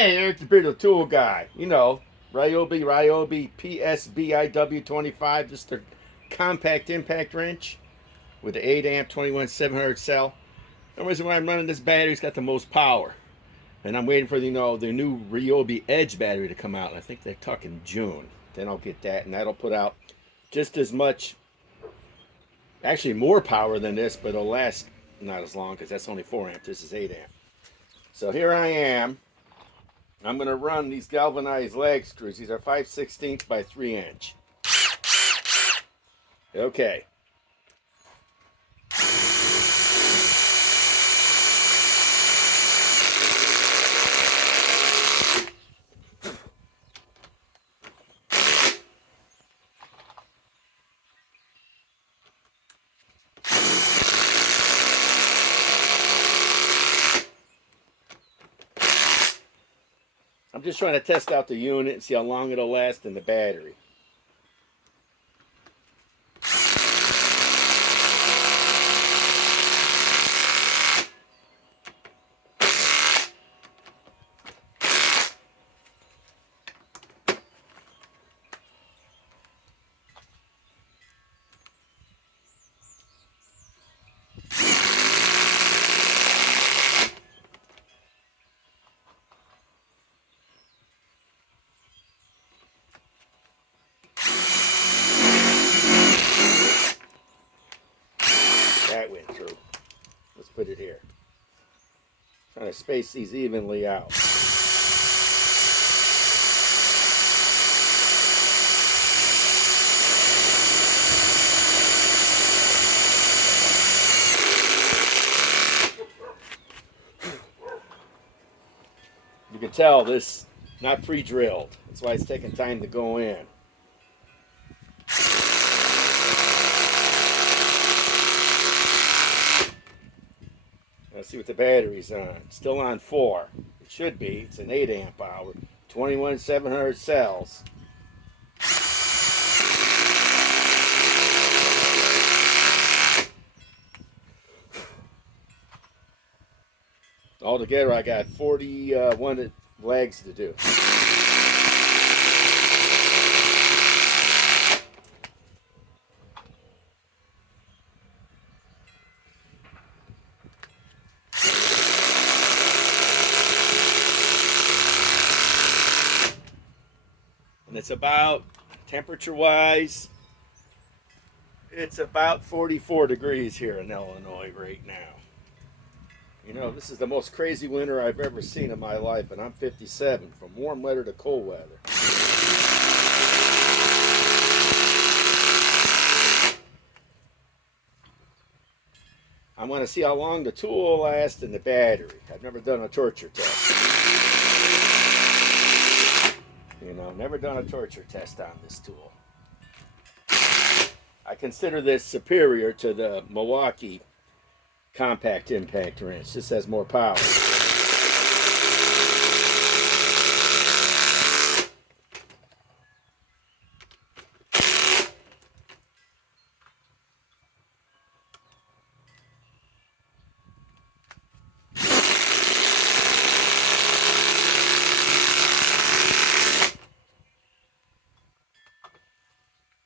Hey, Eric the Brittle Tool Guy. You know, RYOBI PSBIW25, just a compact impact wrench with the 8 amp 21700 cell. The reason why I'm running this battery's got the most power. And I'm waiting for the new RYOBI Edge battery to come out. And I think they're talking June. Then I'll get that, and that'll put out just as much, actually more power than this, but it'll last not as long because that's only 4 amp. This is 8 amp. So here I am. I'm going to run these galvanized lag screws. These are 5/16 by 3 inch. Okay. I'm just trying to test out the unit and see how long it'll last in the battery. That went through. Let's put it here. Trying to space these evenly out. You can tell this not pre-drilled. That's why it's taking time to go in. Let's see what the battery's on. It's still on 4. It should be. It's an 8 amp hour. 21700 cells. Altogether, I got 41 legs to do. And it's about, temperature-wise, it's about 44 degrees here in Illinois right now. You know, this is the most crazy winter I've ever seen in my life, and I'm 57, from warm weather to cold weather. I want to see how long the tool will last in the battery. I've never done a torture test. You know, never done a torture test on this tool. I consider this superior to the Milwaukee compact impact wrench. This has more power.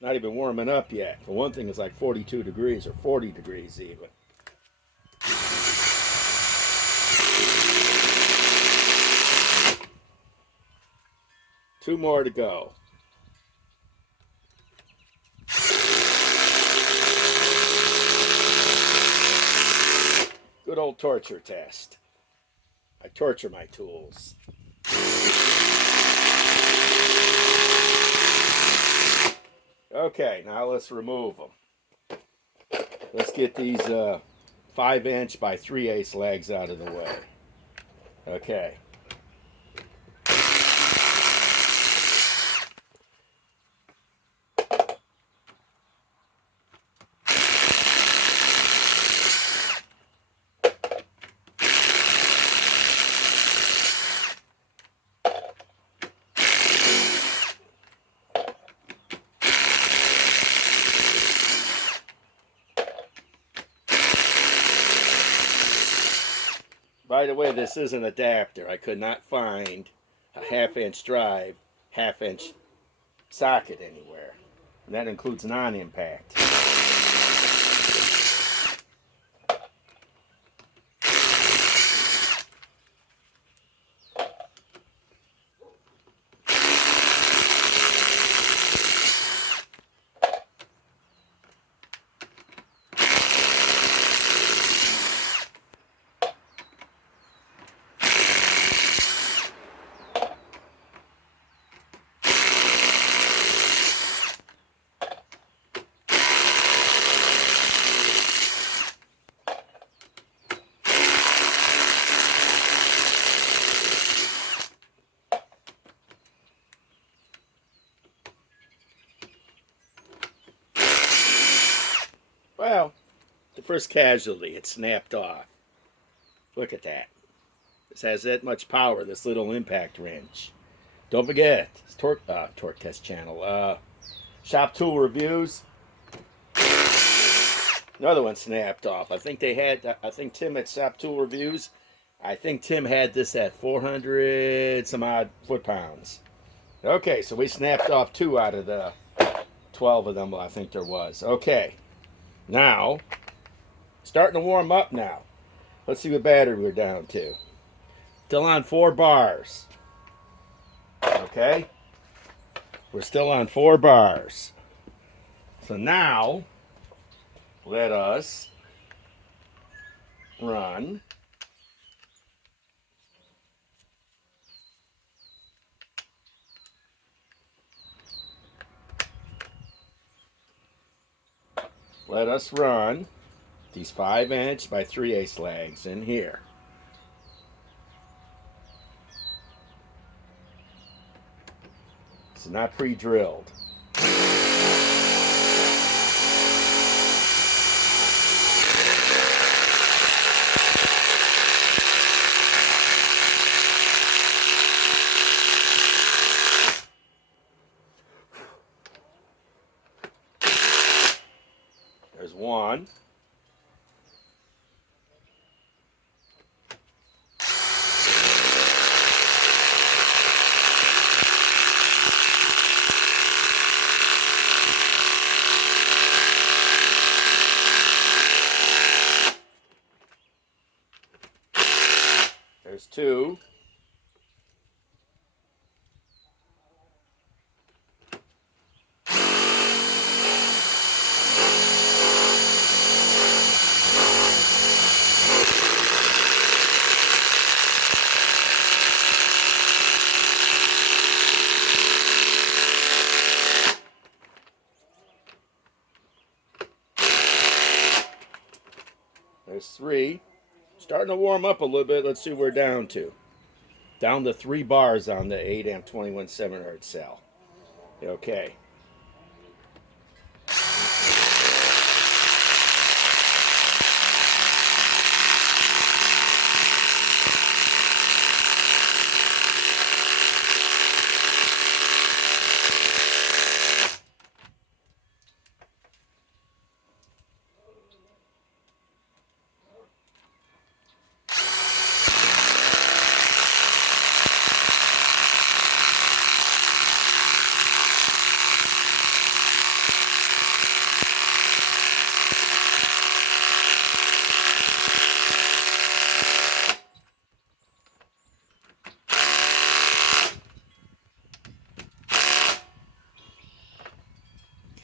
Not even warming up yet. For one thing, it's like 42 degrees or 40 degrees even. Two more to go. Good old torture test. I torture my tools. Okay, now let's remove them. Let's get these 5 inch by 3/8 legs out of the way. Okay. By the way, this is an adapter. I could not find a 1/2 inch drive, 1/2 inch socket anywhere. And that includes non-impact. Well, the first casualty, it snapped off. Look at that. This has that much power, this little impact wrench. Don't forget, it's Torque Test channel. Shop Tool Reviews. Another one snapped off. I think Tim at Shop Tool Reviews, I think Tim had this at 400 some odd foot-pounds. Okay, so we snapped off 2 out of the 12 of them, I think there was. Okay. Now, starting to warm up now. Let's see what battery we're down to. Still on 4 bars. Okay? We're still on 4 bars. So now, let us run these 5" by 3/8 legs in here. It's not pre-drilled. There's one. There's 2. There's 3. Starting to warm up a little bit. Let's see what we're down to. Down to 3 bars on the 8 amp 21/7 Hz cell. Okay.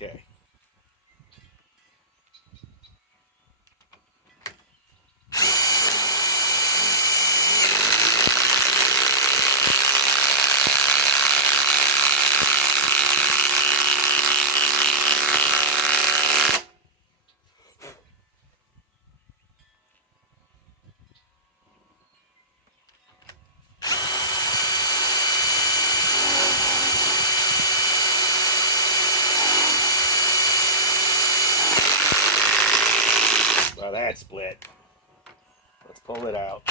Okay. Well, that split. Let's pull it out.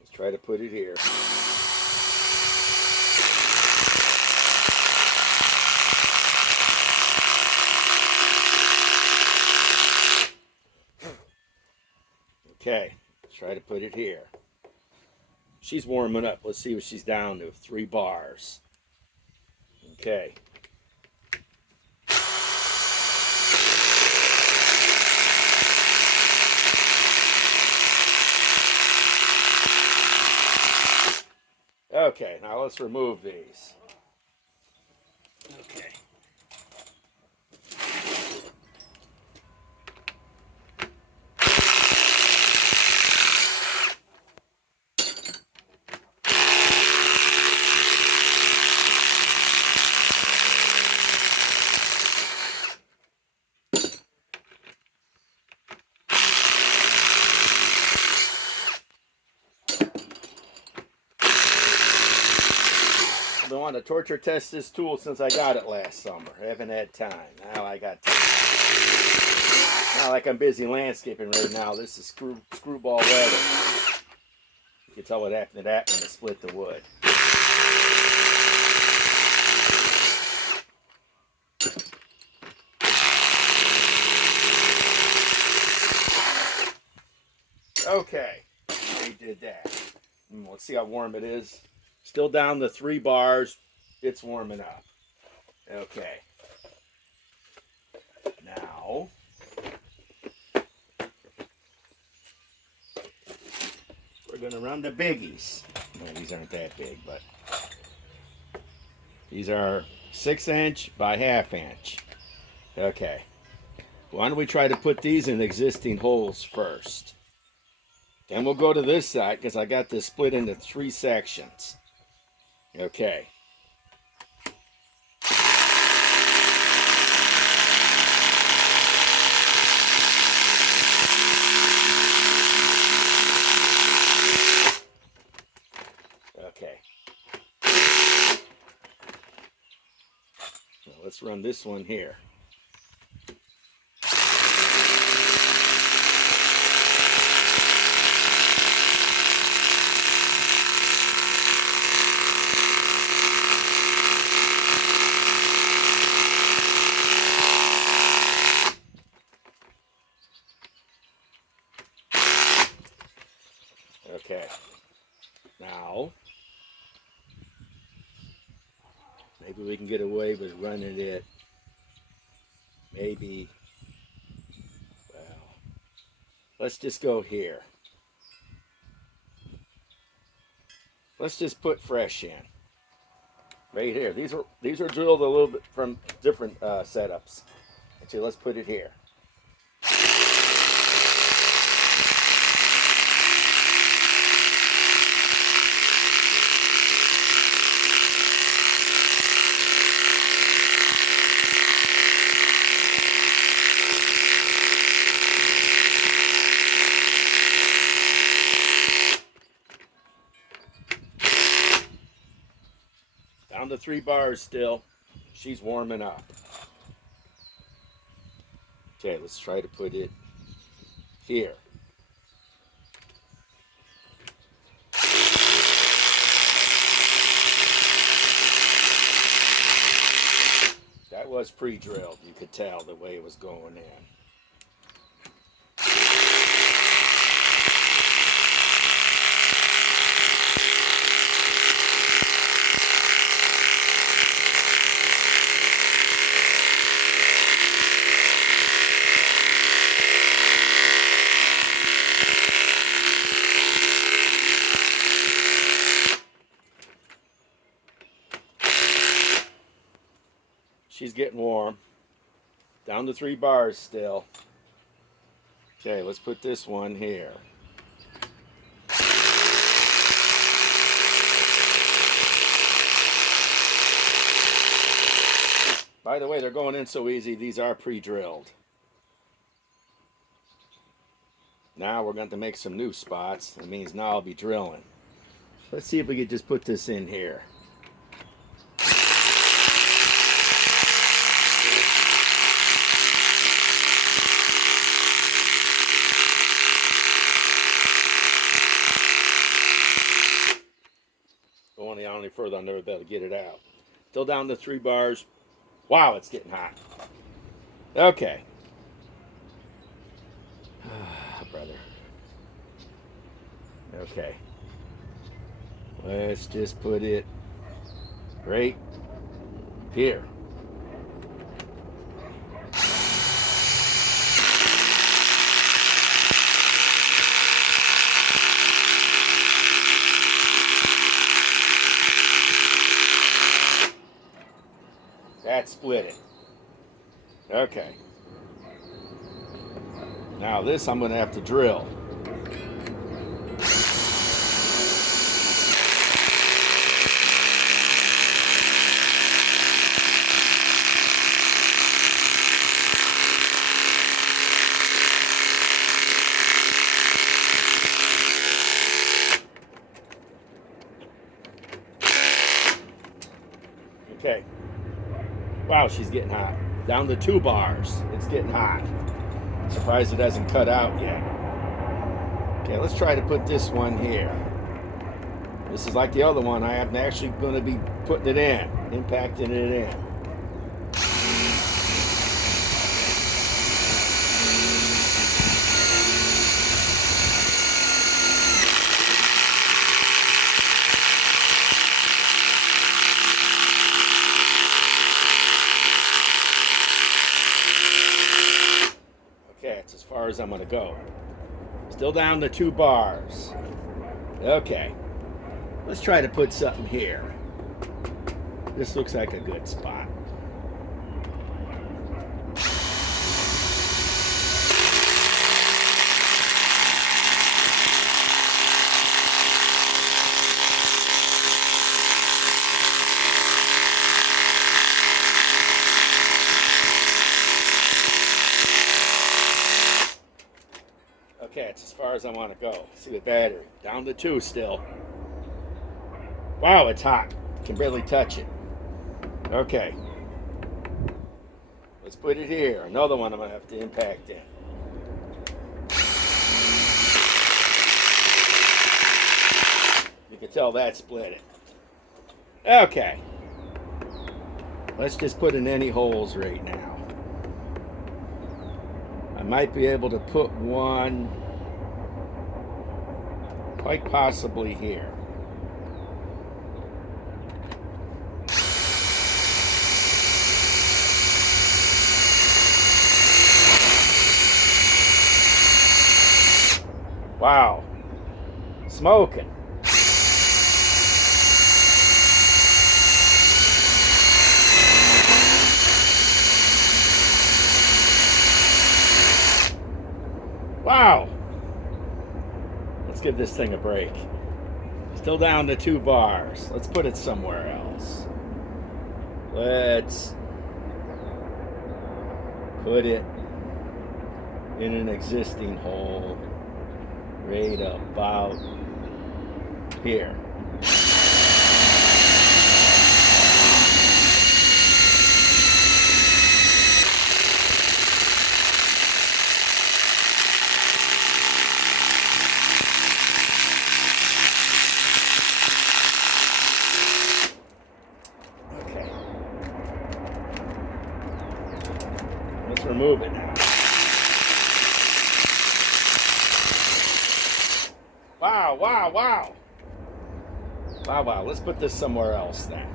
Let's try to put it here. Okay, let's try to put it here. She's warming up. Let's see what she's down to. 3 bars. Okay. Okay, now let's remove these. Okay. I've been wanting to torture test this tool since I got it last summer. I haven't had time. Now I got time. Not like I'm busy landscaping right now. This is screwball weather. You can tell what happened to that when I split the wood. Okay, they did that. Let's see how warm it is. Still down to 3 bars. It's warming up. Okay. Now, we're going to run the biggies. No, these aren't that big, but these are 6" by 1/2 inch. Okay. Why don't we try to put these in existing holes first? Then we'll go to this side because I got this split into 3 sections. Okay. Okay. Now let's run this one here. Okay, now maybe we can get away with running it, maybe, well, let's just go here. Let's just put fresh in, right here. These are drilled a little bit from different setups. Actually, let's put it here. Down to 3 bars still. She's warming up. Okay, let's try to put it here. That was pre-drilled. You could tell the way it was going in. She's getting warm. Down to 3 bars still. Okay, let's put this one here. By the way, they're going in so easy, these are pre-drilled. Now we're going to make some new spots. That means now I'll be drilling. Let's see if we could just put this in here. Going any further, I'll never be able to get it out. Still down to 3 bars. Wow, it's getting hot. Okay. Brother. Okay. Let's just put it right here. That split it. Okay. Now this I'm going to have to drill. Okay. Wow, she's getting hot. Down to 2 bars. It's getting hot. Surprised it hasn't cut out yet. Okay, let's try to put this one here. This is like the other one. I am actually going to be putting it in, impacting it in. Okay, that's as far as I'm going to go. Still down to 2 bars. Okay. Let's try to put something here. This looks like a good spot. Okay, it's as far as I want to go. See the battery. Down to 2 still. Wow, it's hot. Can barely touch it. Okay. Let's put it here. Another one I'm going to have to impact in. You can tell that split it. Okay. Let's just put in any holes right now. I might be able to put one quite possibly here. Wow. Smoking. Wow. Let's give this thing a break. Still down to 2 bars. Let's put it somewhere else. Let's put it in an existing hole right about here. Okay. Let's remove it now. Wow, wow, wow. Wow, wow. Let's put this somewhere else then.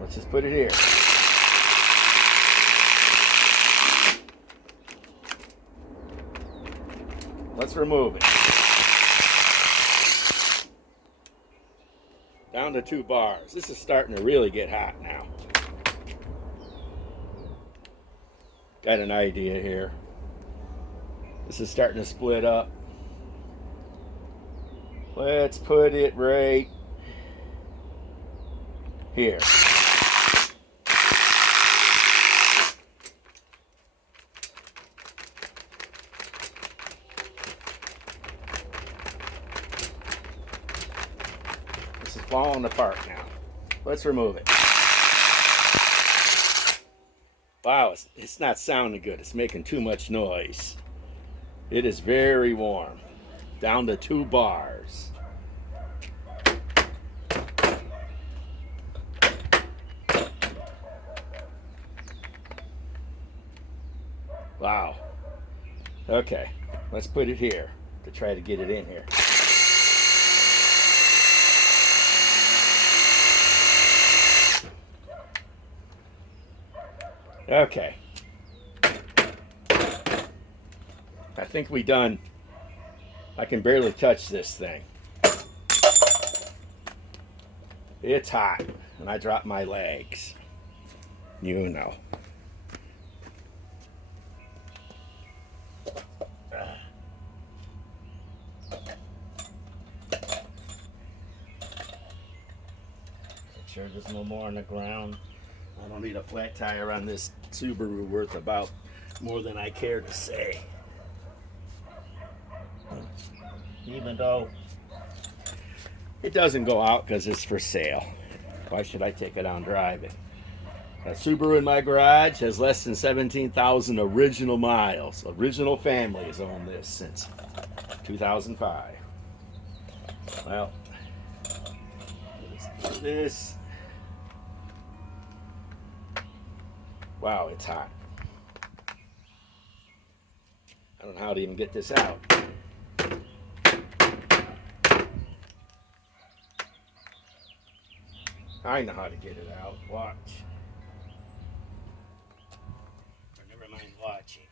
Let's just put it here. Let's remove it. Down to 2 bars. This is starting to really get hot now. Got an idea here. This is starting to split up. Let's put it right here. This is falling apart now. Let's remove it. Wow, it's not sounding good. It's making too much noise. It is very warm. Down to 2 bars. Wow. Okay, let's put it here to try to get it in here. Okay. I think we done. I can barely touch this thing. It's hot, and I dropped my legs. You know. Sure there's no more on the ground. I don't need a flat tire on this Subaru worth about more than I care to say. Even though it doesn't go out because it's for sale. Why should I take it out and drive it? A Subaru in my garage has less than 17,000 original miles. Original family has owned this since 2005. Well, let's do this. Wow, it's hot. I don't know how to even get this out. I know how to get it out. Watch. Or never mind watching.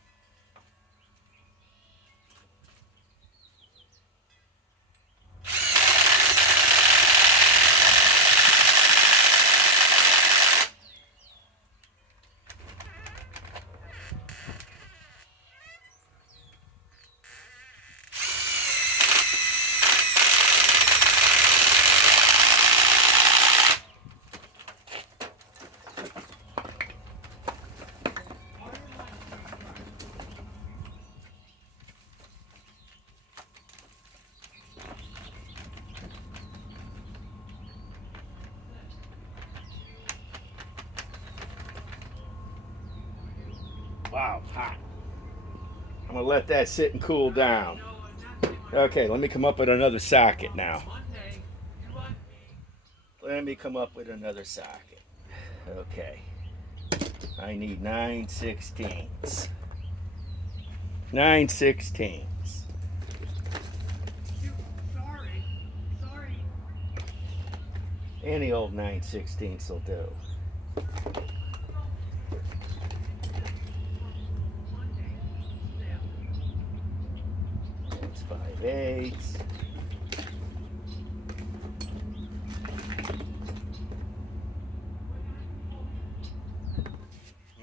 Wow, hot. I'm gonna let that sit and cool down. Okay, let me come up with another socket now. Let me come up with another socket. Okay. I need 9/16. 9/16. Any old 9/16 will do. It's 5/8.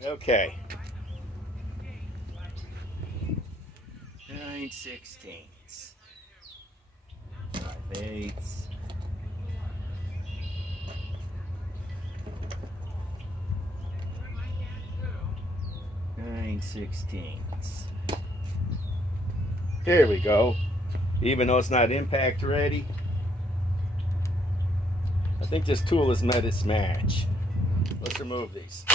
Okay. 9/16. 5/8. 9/16. Here we go. Even though it's not impact ready, I think this tool has met its match. Let's remove these.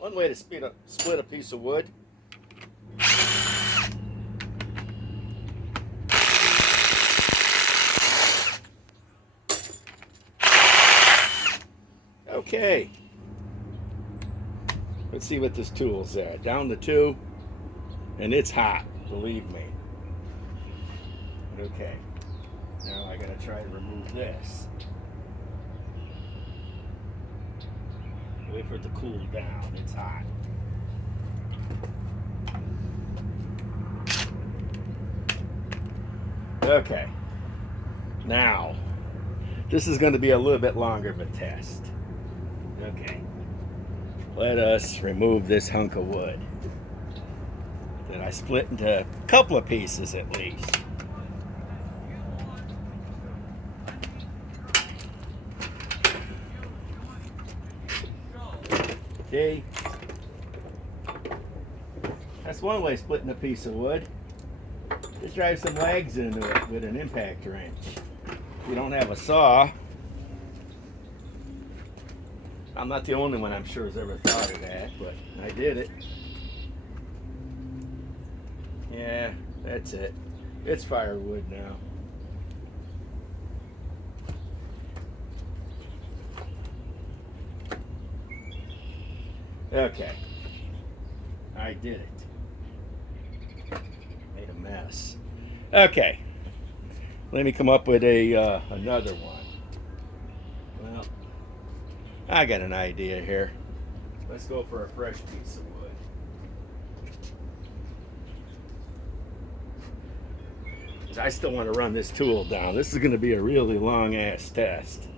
One way to split a piece of wood. Okay. Let's see what this tool's at. Down to 2, and it's hot, believe me. Okay. Now I gotta try to remove this. Wait for it to cool down. It's hot. Okay. Now, this is going to be a little bit longer of a test. Okay. Let us remove this hunk of wood that I split into a couple of pieces at least. Okay. That's one way of splitting a piece of wood. Just drive some legs into it with an impact wrench. If you don't have a saw, I'm not the only one I'm sure has ever thought of that, but I did it. Yeah, that's it. It's firewood now. Okay. I did it. Made a mess. Okay. Let me come up with another one. Well, I got an idea here. Let's go for a fresh piece of wood. I still want to run this tool down. This is going to be a really long ass test.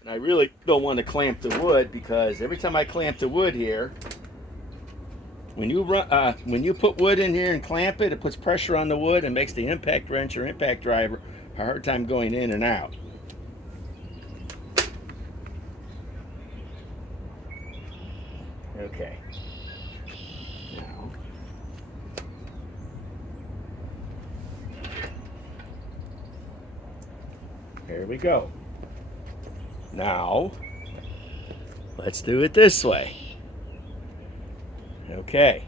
And I really don't want to clamp the wood because every time I clamp the wood here, when you put wood in here and clamp it, it puts pressure on the wood and makes the impact wrench or impact driver a hard time going in and out. Okay. Now, here we go. Now, let's do it this way. Okay.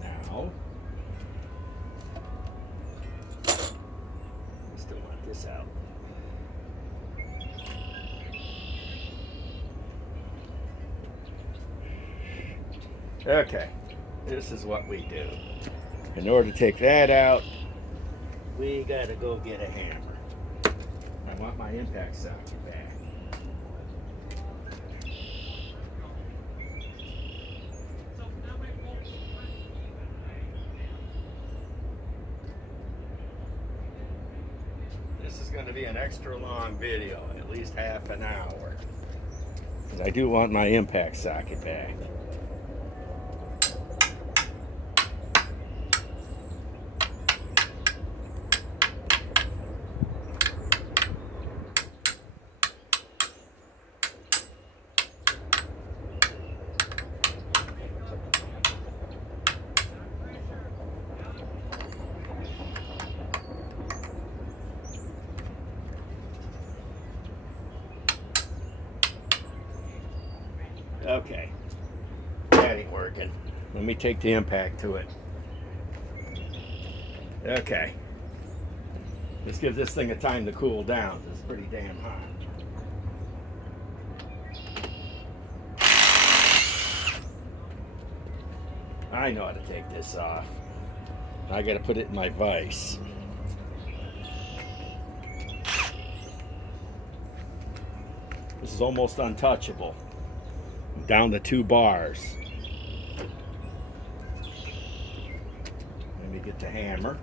Now, I still want this out. Okay, this is what we do. In order to take that out, we gotta go get a hammer. I want my impact socket back. This is going to be an extra long video, at least half an hour. Because I do want my impact socket back. Okay, that ain't working. Let me take the impact to it. Okay, let's give this thing a time to cool down. It's pretty damn hot. I know how to take this off. I gotta put it in my vise. This is almost untouchable. Down to 2 bars. Let me get the hammer.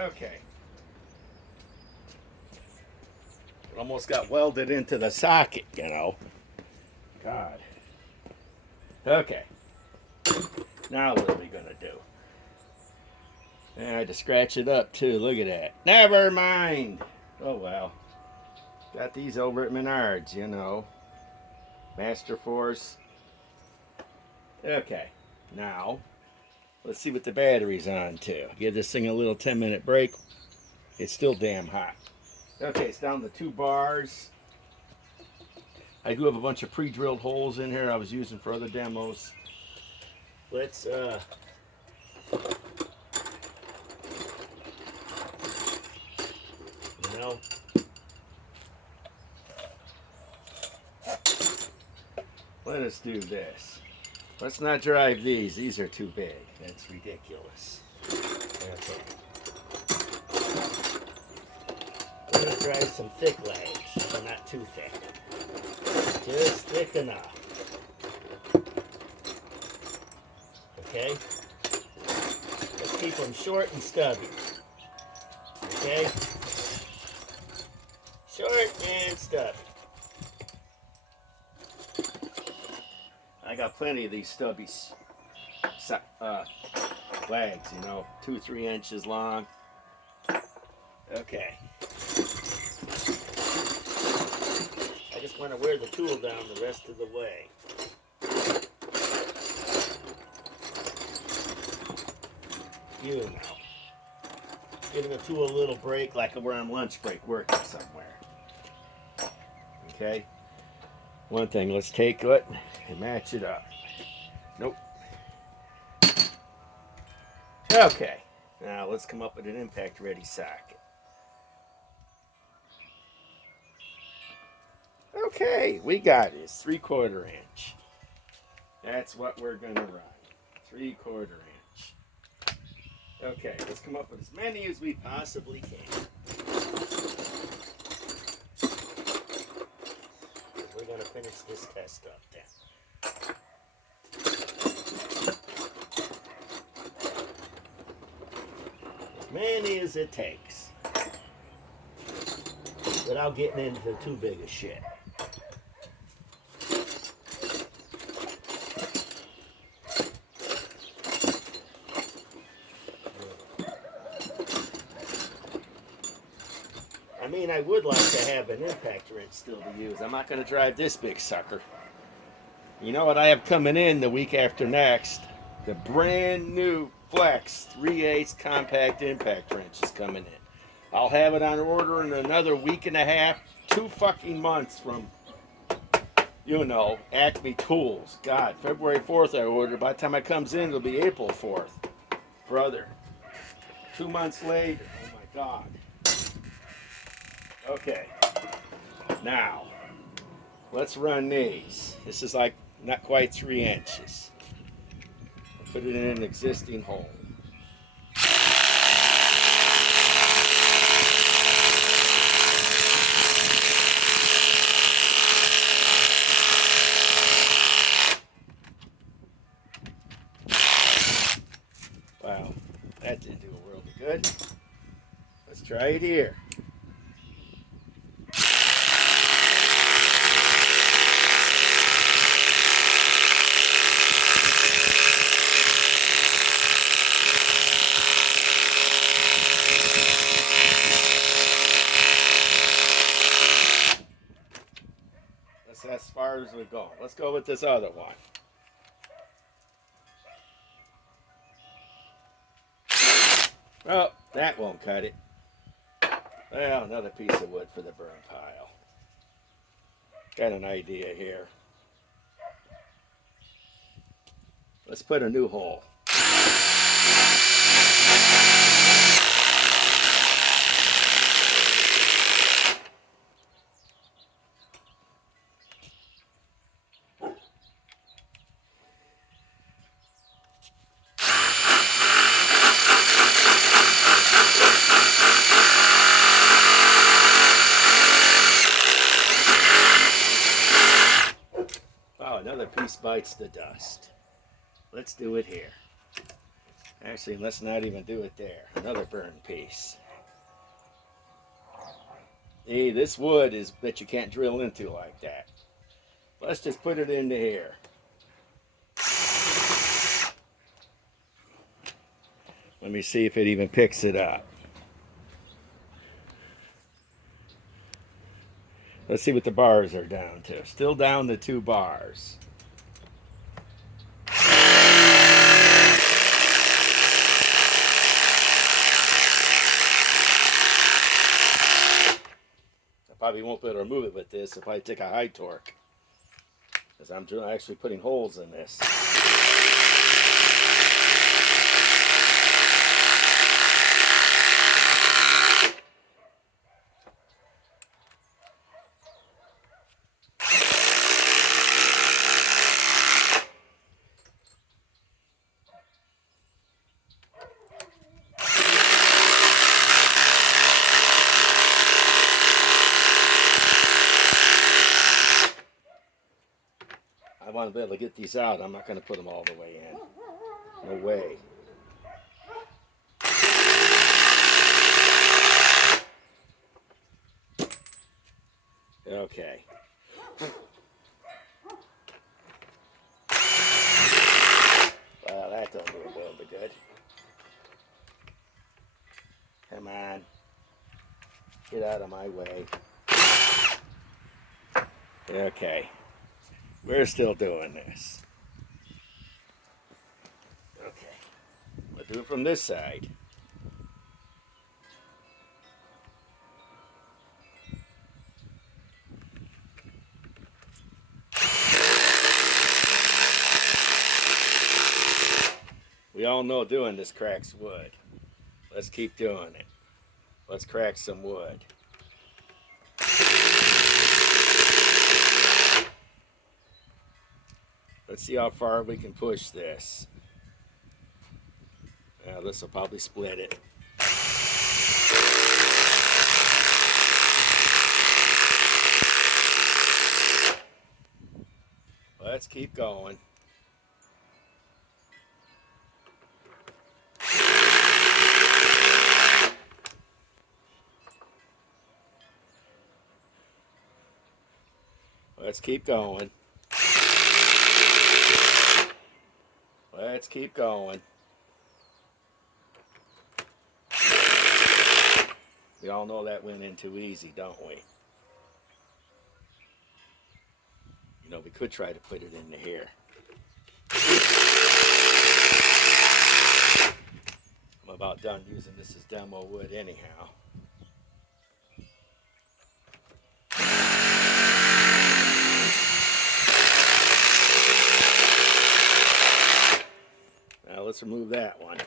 Okay. It almost got welded into the socket, you know. God. Okay. Now what are we gonna do? I had to scratch it up too. Look at that. Never mind. Oh well. Got these over at Menards, you know. Master Force. Okay. Now, let's see what the battery's on to. Give this thing a little 10-minute break. It's still damn hot. Okay, it's down to 2 bars. I do have a bunch of pre-drilled holes in here I was using for other demos. Let's you know, let us do this. Let's not drive these. These are too big. That's ridiculous. Okay. We're going to drive some thick legs, but not too thick. Just thick enough. Okay? Let's keep them short and stubby. Okay? Short and stubby. I got plenty of these stubby legs, you know, 2-3 inches long. Okay. I just want to wear the tool down the rest of the way. You know. Giving the tool a little break like we're on lunch break working somewhere. Okay. One thing, let's take it and match it up. Nope. Okay. Now let's come up with an impact ready socket. Okay, we got this 3/4 inch. That's what we're gonna run. 3/4 inch. Okay, let's come up with as many as we possibly can. We're gonna finish this test up then. As many as it takes. Without getting into too big a shit. I mean, I would like to have an impact wrench still to use. I'm not going to drive this big sucker. You know what I have coming in the week after next? The brand new Flex 3/8 compact impact wrench is coming in. I'll have it on order in another week and a half, 2 fucking months from, you know, Acme Tools. God, February 4th I ordered. By the time it comes in, it'll be April 4th. Brother. 2 months later. Oh my God. Okay. Now, let's run these. This is like not quite 3 inches. Put it in an existing hole. Wow, that didn't do a world of good. Let's try it here. That's as far as we go. Let's go with this other one. Oh, that won't cut it. Well, another piece of wood for the burn pile. Got an idea here. Let's put a new hole. Wow, another piece bites the dust. Let's do it here. Actually, let's not even do it there. Another burned piece. Hey, this wood is that you can't drill into like that. Let's just put it into here. Let me see if it even picks it up. Let's see what the bars are down to. Still down to 2 bars. I probably won't be able to remove it with this. I'll probably take a high torque, because I'm actually putting holes in this. I want to be able to get these out. I'm not going to put them all the way in. No way. Okay. Well, that don't do a little bit good. Come on. Get out of my way. Okay. We're still doing this. Okay. We'll do it from this side. We all know doing this cracks wood. Let's keep doing it. Let's crack some wood. Let's see how far we can push this. This will probably split it. Let's keep going. Let's keep going. Let's keep going. We all know that went in too easy, don't we? You know, we could try to put it into here. I'm about done using this as demo wood anyhow. Now let's remove that one.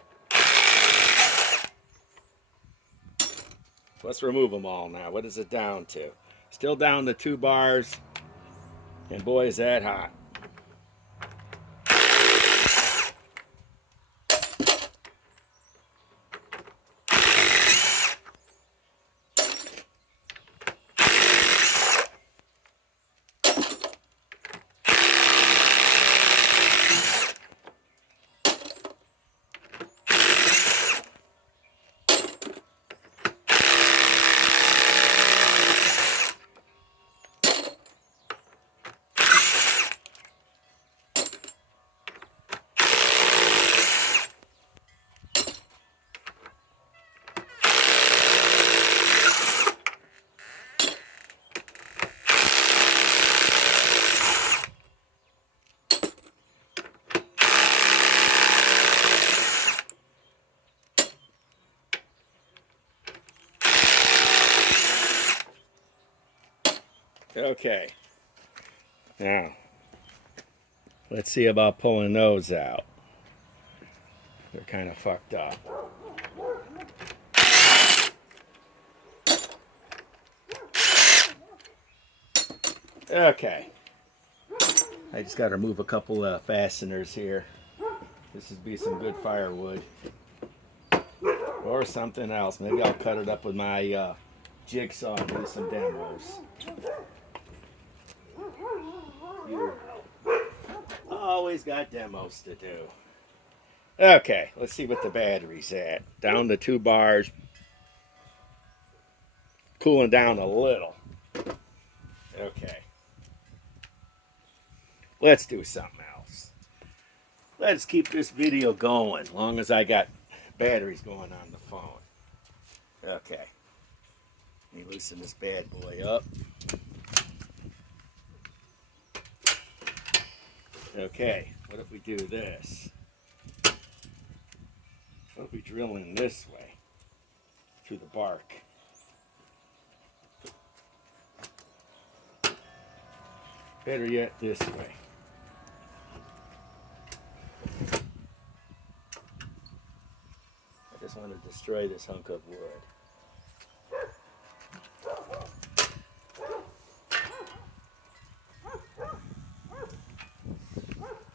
Let's remove them all now. What is it down to? Still down to 2 bars. And boy, is that hot. Okay. Now, let's see about pulling those out. They're kind of fucked up. Okay. I just got to remove a couple of fasteners here. This would be some good firewood. Or something else. Maybe I'll cut it up with my jigsaw and do some demos. You always got demos to do. Okay, let's see what the battery's at. Down to 2 bars. Cooling down a little. Okay. Let's do something else. Let's keep this video going as long as I got batteries going on the phone. Okay. Let me loosen this bad boy up. Okay, what if we do this? What if we drill in this way through the bark? Better yet, this way. I just want to destroy this hunk of wood.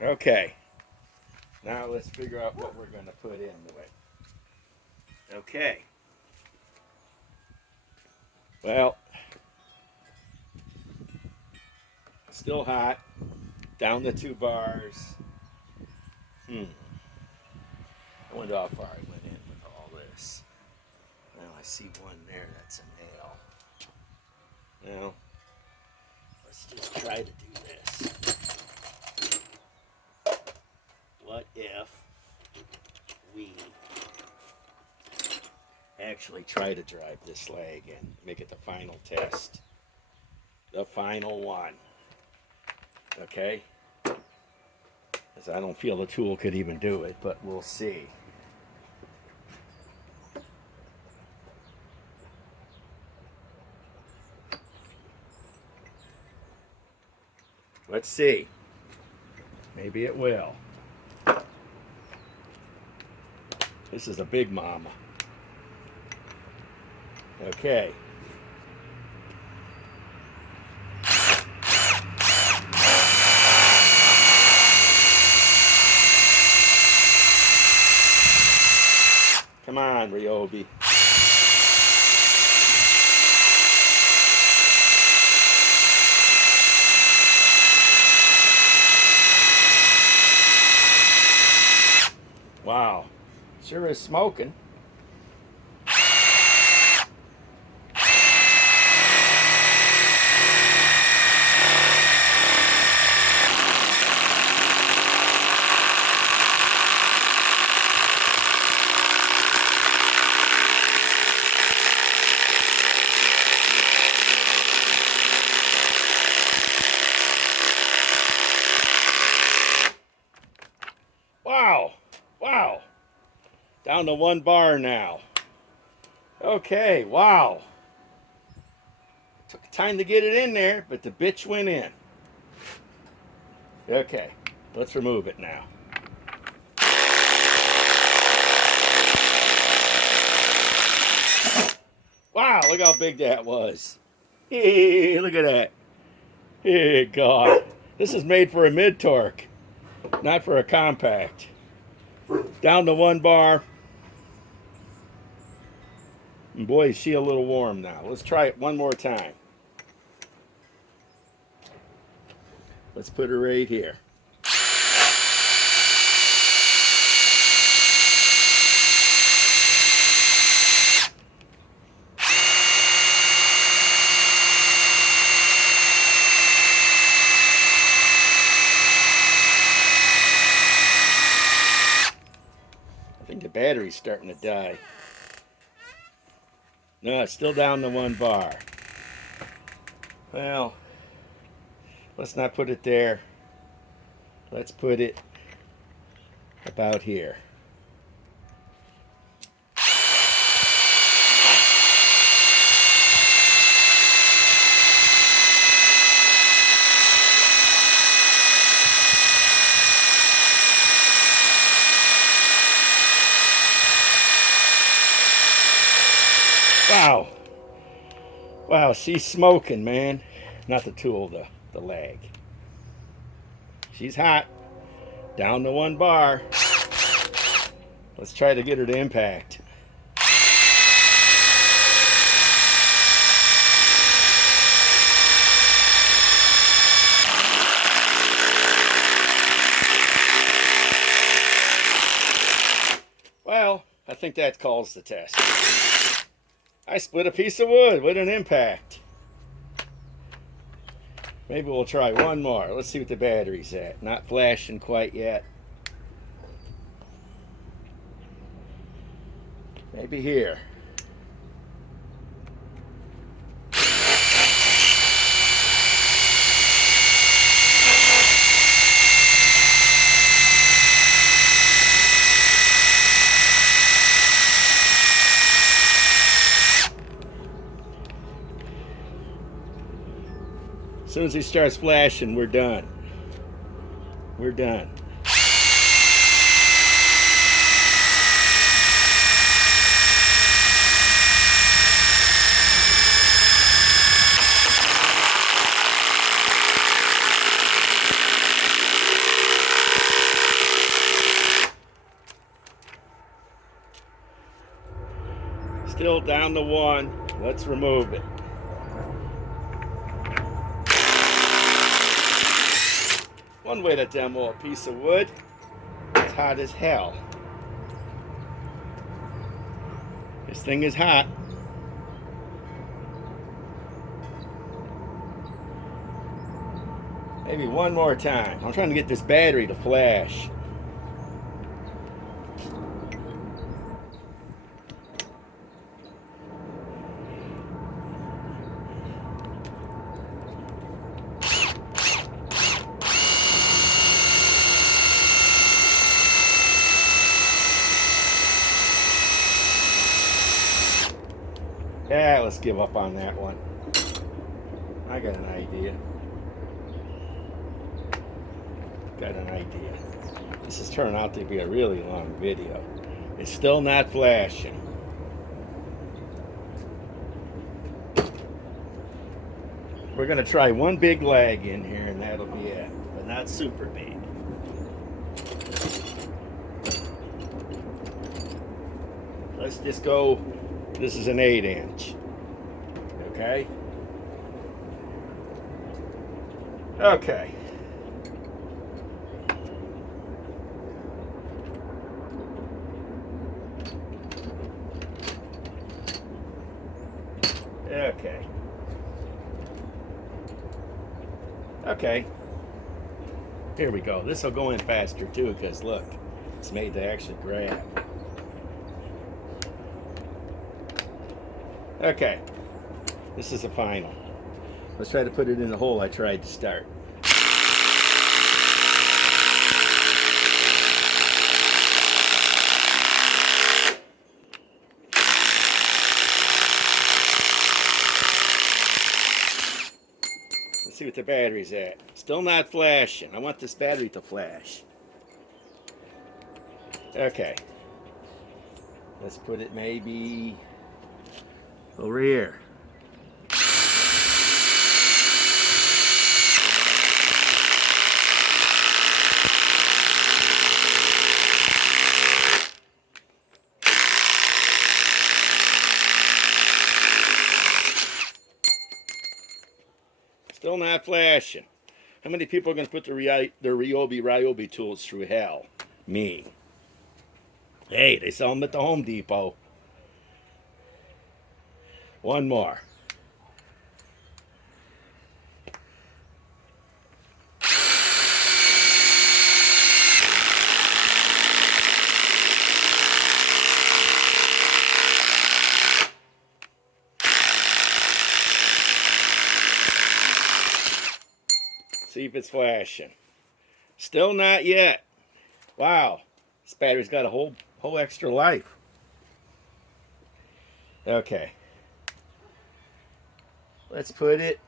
Okay, now let's figure out what we're going to put into it. Okay. Well, still hot. Down the 2 bars. I wonder how far I went in with all this. Well, I see one there that's a nail. Well, let's just try to do this. What if we actually try to drive this leg and make it the final test? The final one. Okay? Because I don't feel the tool could even do it, but we'll see. Let's see. Maybe it will. This is a big mama. Okay. Come on, RYOBI. Wow. Sure is smoking. Wow. Wow. Down to 1 bar now. Okay, wow. Took time to get it in there, but the bitch went in. Okay, let's remove it now. Wow, look how big that was. Hey, look at that. Hey, God. This is made for a mid-torque, not for a compact. Down to 1 bar. And boy, is she a little warm now. Let's try it one more time. Let's put her right here. I think the battery's starting to die. No, it's still down to 1 bar. Well, let's not put it there. Let's put it about here. Wow. Wow, she's smoking, man. Not the tool, the leg. She's hot. Down to 1 bar. Let's try to get her to impact. think that calls the test. I split a piece of wood with an impact. Maybe we'll try one more. Let's see what the battery's at. Not flashing quite yet. Maybe here. As soon as he starts flashing, we're done. We're done. Still down to 1. Let's remove it. One way to demo a piece of wood. It's hot as hell. This thing is hot. Maybe one more time. I'm trying to get this battery to flash. Yeah, let's give up on that one. I got an idea. Got an idea. This has turned out to be a really long video. It's still not flashing. We're going to try one big lag in here and that'll be it. But not super big. Let's just go. This is an 8-inch. Okay? Okay. Okay. Okay. Here we go. This will go in faster too because look, it's made to actually grab. Okay, this is the final. Let's try to put it in the hole I tried to start. Let's see what the battery's at. Still not flashing. I want this battery to flash. Okay. Let's put it maybe over here. Still not flashing. How many people are going to put the RYOBI tools through hell? Me. Hey, they sell them at the Home Depot. One more. See if it's flashing. Still not yet. Wow, this battery's got a whole extra life. Okay. Let's put it.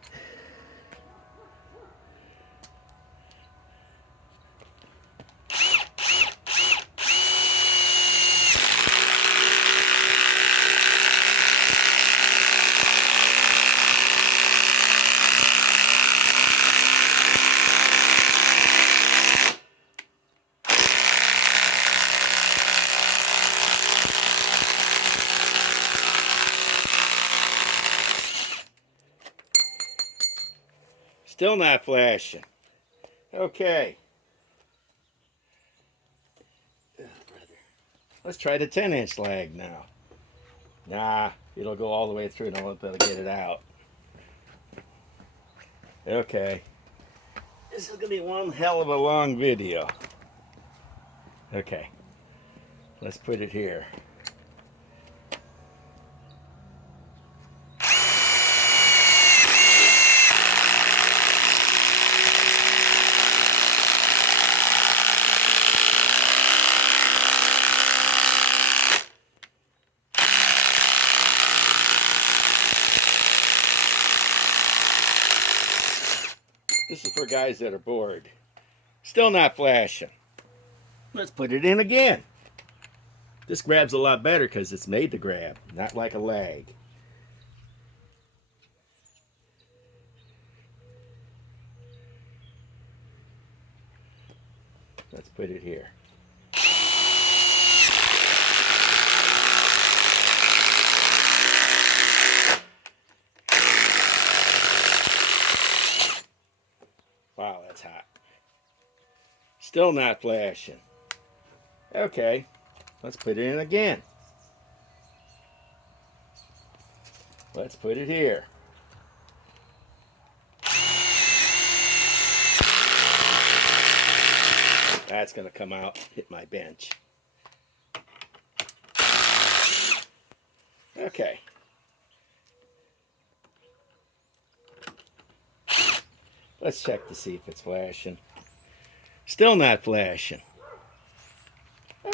Still not flashing. Okay. Oh, brother. Let's try the 10-inch lag now. Nah, it'll go all the way through and I won't be able to get it out. Okay. This is going to be one hell of a long video. Okay. Let's put it here. This is for guys that are bored. Still not flashing. Let's put it in again. This grabs a lot better because it's made to grab, not like a lag. Let's put it here. Wow, that's hot. Still not flashing. Okay, let's put it in again. Let's put it here. That's going to come out, hit my bench. Okay. Let's check to see if it's flashing. Still not flashing.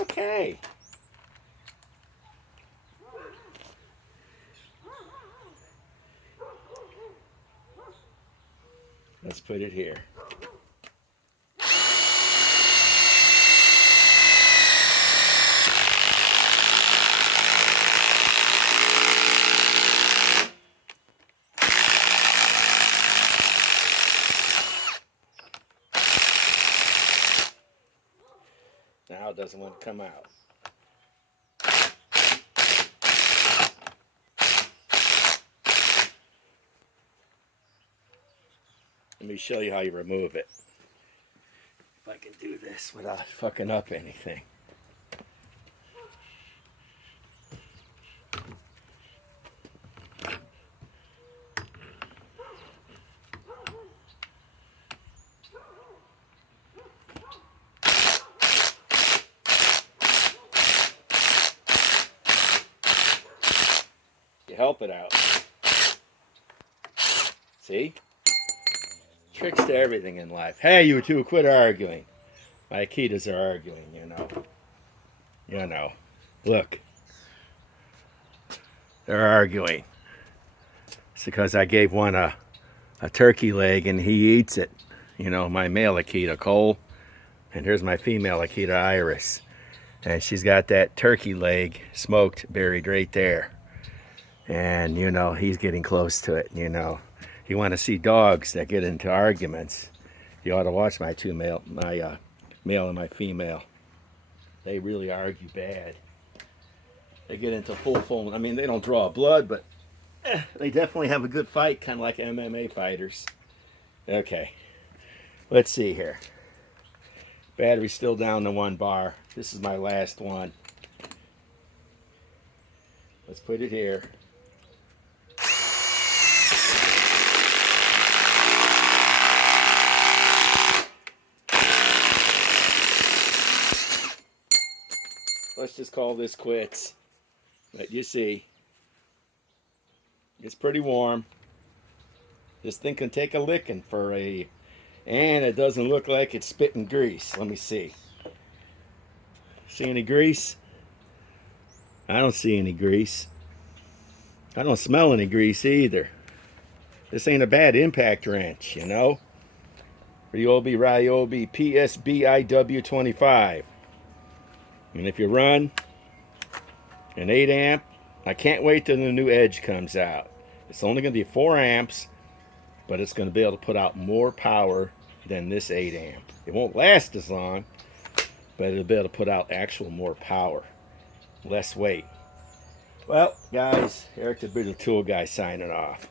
Okay. Let's put it here. Now it doesn't want to come out. Let me show you how you remove it. If I can do this without fucking up anything. You help it out. See? Tricks to everything in life. Hey, you two, quit arguing. My Akitas are arguing, you know. You know. Look. They're arguing. It's because I gave one a turkey leg and he eats it. You know, my male Akita, Cole. And here's my female Akita, Iris. And she's got that turkey leg smoked, buried right there. And, you know, he's getting close to it, you know. You want to see dogs that get into arguments, you ought to watch my male and my female. They really argue bad. They get into full, I mean, they don't draw blood, but they definitely have a good fight, kind of like MMA fighters. Okay, let's see here. Battery's still down to 1 bar. This is my last one. Let's put it here. Let's just call this quits. But you see, it's pretty warm. This thing can take a licking and it doesn't look like it's spitting grease. Let me see. See any grease? I don't see any grease. I don't smell any grease either. This ain't a bad impact wrench, you know. RYOBI PSBIW25. And if you run an 8 amp, I can't wait till the new Edge comes out. It's only going to be 4 amps, but it's going to be able to put out more power than this 8 amp. It won't last as long, but it'll be able to put out actual more power, less weight. Well, guys, Eric the Brittle Tool Guy signing off.